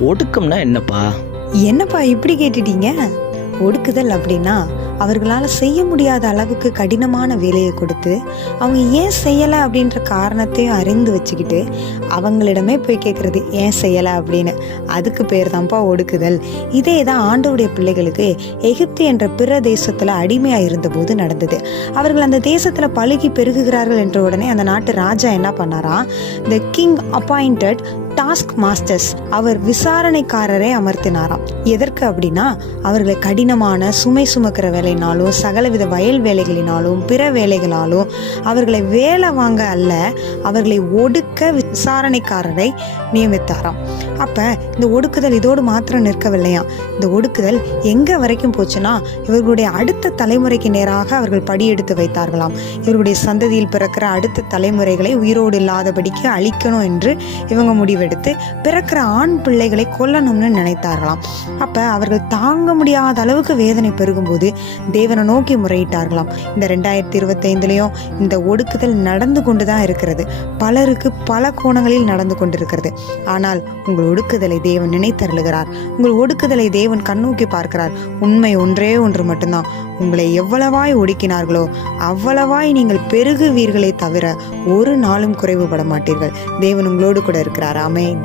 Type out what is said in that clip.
ஒடுக்கம்னா என்னப்பா? என்னப்பா இப்படி கேட்டுட்டீங்க? ஒடுக்குதல் அப்படின்னா அவர்களால் செய்ய முடியாத அளவுக்கு கடினமான வேலையை கொடுத்து அவங்க ஏன் செய்யலை அப்படின்ற காரணத்தையும் அறிந்து வச்சுக்கிட்டு அவங்களிடமே போய் கேட்குறது ஏன் செய்யலை? அப்படின்னு. அதுக்கு பேர் தான்ப்பா ஒடுக்குதல். இதே தான் ஆண்டவுடைய பிள்ளைகளுக்கு எகிப்து என்ற பிற தேசத்தில் அடிமையாக இருந்தபோது நடந்தது. அவர்கள் அந்த தேசத்தில் பழுகி பெருகுகிறார்கள் என்ற உடனே அந்த நாட்டு ராஜா என்ன பண்ணாரா? The king appointed task masters அவர் விசாரணைக்காரரை அமர்த்தினாராம். எதற்கு அப்படின்னா அவர்களை கடினமான சுமை சுமக்கிற வேலையினாலும் சகலவித வயல் வேலைகளினாலும் பிற வேலைகளாலும் அவர்களை வேலை வாங்க அல்ல அவர்களை ஒடுக்க விசாரணைக்காரரை நியமித்தாராம். அப்போ இந்த ஒடுக்குதல் இதோடு மாத்திரம் நிற்கவில்லையா? இந்த ஒடுக்குதல் எங்கே வரைக்கும் போச்சுன்னா இவர்களுடைய அடுத்த தலைமுறைக்கு நேராக அவர்கள் படியெடுத்து வைத்தார்களாம். இவர்களுடைய சந்ததியில் பிறக்கிற அடுத்த தலைமுறைகளை உயிரோடு இல்லாதபடிக்கு அழிக்கணும் என்று இவங்க முடிவு முடிவெடுத்து பிறக்கிற ஆண் பிள்ளைகளை கொல்லணும்னு நினைத்தார்களாம். அப்ப அவர்கள் தாங்க முடியாத அளவுக்கு வேதனை பெருகும்போது தேவனை நோக்கி முறையிட்டார்களாம். இந்த ரெண்டாயிரத்தி இருபத்தைந்துலயும் இந்த ஒடுக்குதல் நடந்து கொண்டு தான் இருக்கிறது. பலருக்கு பல கோணங்களில் நடந்து கொண்டிருக்கிறது. ஆனால் உங்கள் ஒடுக்குதலை தேவன் நினைத்தருளுகிறார். உங்கள் ஒடுக்குதலை தேவன் கண்ணோக்கி பார்க்கிறார். உண்மை ஒன்றே ஒன்று மட்டும்தான். உங்களை எவ்வளவாய் ஒடுக்கினார்களோ அவ்வளவாய் நீங்கள் பெருகுவீர்களே தவிர ஒரு நாளும் குறைவுபட மாட்டீர்கள் தேவன் உங்களோடு கூட இருக்கிறார். Amén.